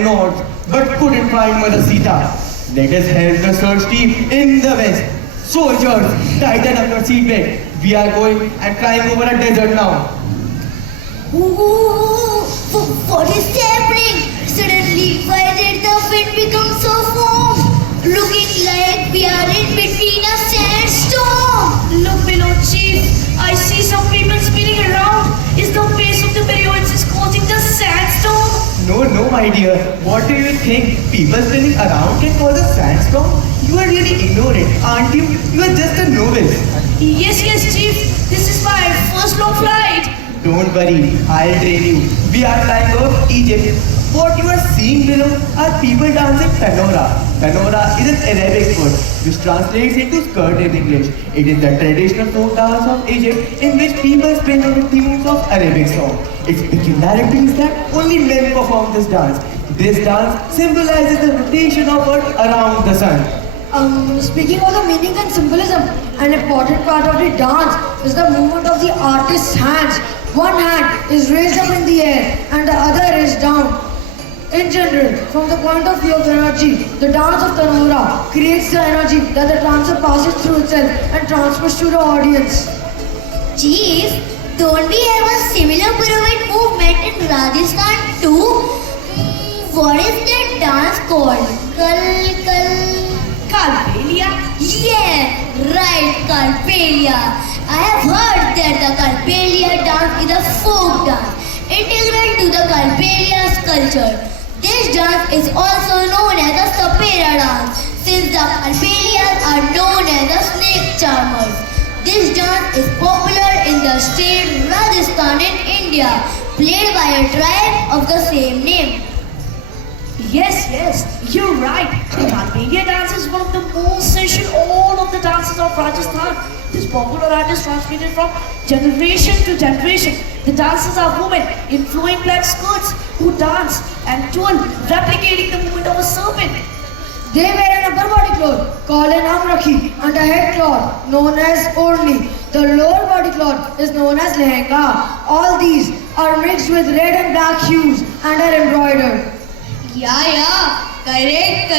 north, but couldn't find Mother Sita. Let us help the search team in the west. Soldiers, tighten up your seatbelt. We are going and flying over a desert now. Ooh, what is happening? Suddenly, why did the wind become so warm? Looking like we are in between a sandstorm. Look below, Chief. I see some people spinning around. Is the base of the Perioids causing the sandstorm? No, my dear. What do you think? People spinning around can cause a sandstorm? You are really ignorant, aren't you? You are just a novice. Yes, Chief. This is my first long flight. Don't worry, I'll train you. We are flying over Egypt. What you are seeing below are people dancing Tanora. Tanora is an Arabic word which translates into skirt in English. It is the traditional folk dance of Egypt in which people spin on the tunes of Arabic song. Its peculiarity is that only men perform this dance. This dance symbolizes the rotation of Earth around the sun. Speaking of the meaning and symbolism, an important part of the dance is the movement of the artist's hands. One hand is raised up in the air and the other is down. In general, from the point of view of energy, the dance of Tanora creates the energy that the dancer passes through itself and transfers to the audience. Chief, don't we have a similar pyramid movement in Rajasthan too? What is that dance called? Kalpelia? Yeah, right, Kalpelia. I have heard that the Kalpelia dance is a folk dance, integral to the Kalpelia's culture. This dance is also known as the Sapera dance, since the Kalpelias are known as the snake charmers. This dance is popular in the state Rajasthan in India, played by a tribe of the same name. Yes, you're right. The Kalpelia dance is one of the most essential all of the dances of Rajasthan. This popular art is transmitted from generation to generation. The dancers are women in flowing black skirts who dance and twirl, replicating the movement of a serpent. They wear an upper body cloth called an amrakhi and a head cloth known as orni. The lower body cloth is known as lehenga. All these are mixed with red and black hues and are embroidered. Yeah, correct.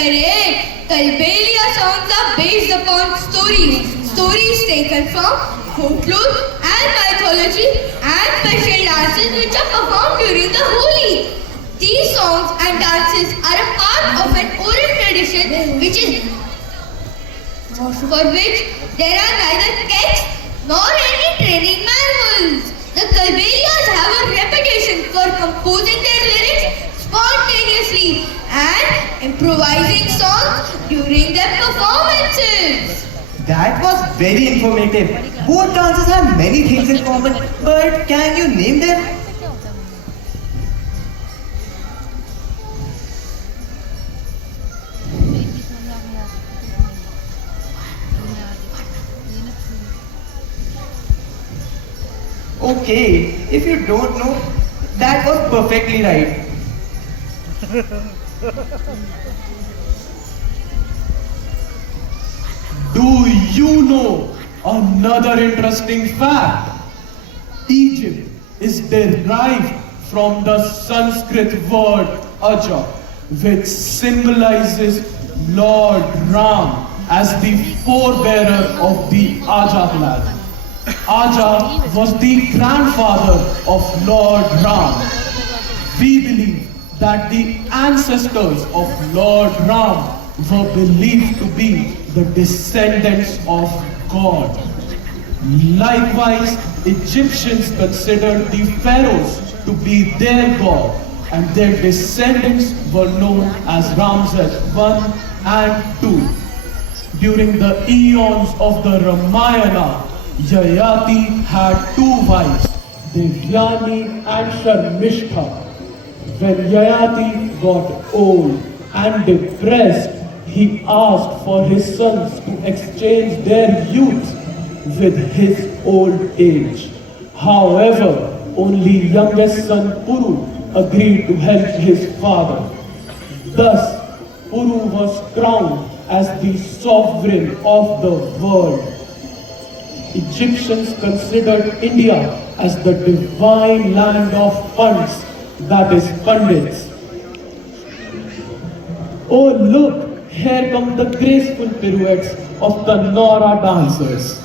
Kalpelia songs are based upon stories taken from folklore and mythology and special dances which are performed during the Holi. These songs and dances are a part of an oral tradition for which there are neither texts nor any training manuals. The Kalpelias have a reputation for composing their lyrics spontaneously and improvising songs during their performances. That was very informative. Both dances have many things in common, but can you name them? Okay, if you don't know, that was perfectly right. Do you know another interesting fact? Egypt is derived from the Sanskrit word Aja, which symbolizes Lord Ram as the forebearer of the Aja clan. Aja was the grandfather of Lord Ram. We believe that the ancestors of Lord Ram were believed to be the descendants of God. Likewise, Egyptians considered the pharaohs to be their god, and their descendants were known as Ramses I and II. During the eons of the Ramayana, Yayati had two wives, Devyani and Sharmishta. When Yayati got old and depressed, he asked for his sons to exchange their youth with his old age. However, only youngest son Puru agreed to help his father. Thus, Puru was crowned as the sovereign of the world. Egyptians considered India as the divine land of Pandits, that is Pandits. Oh look, here come the graceful pirouettes of the Nora dancers.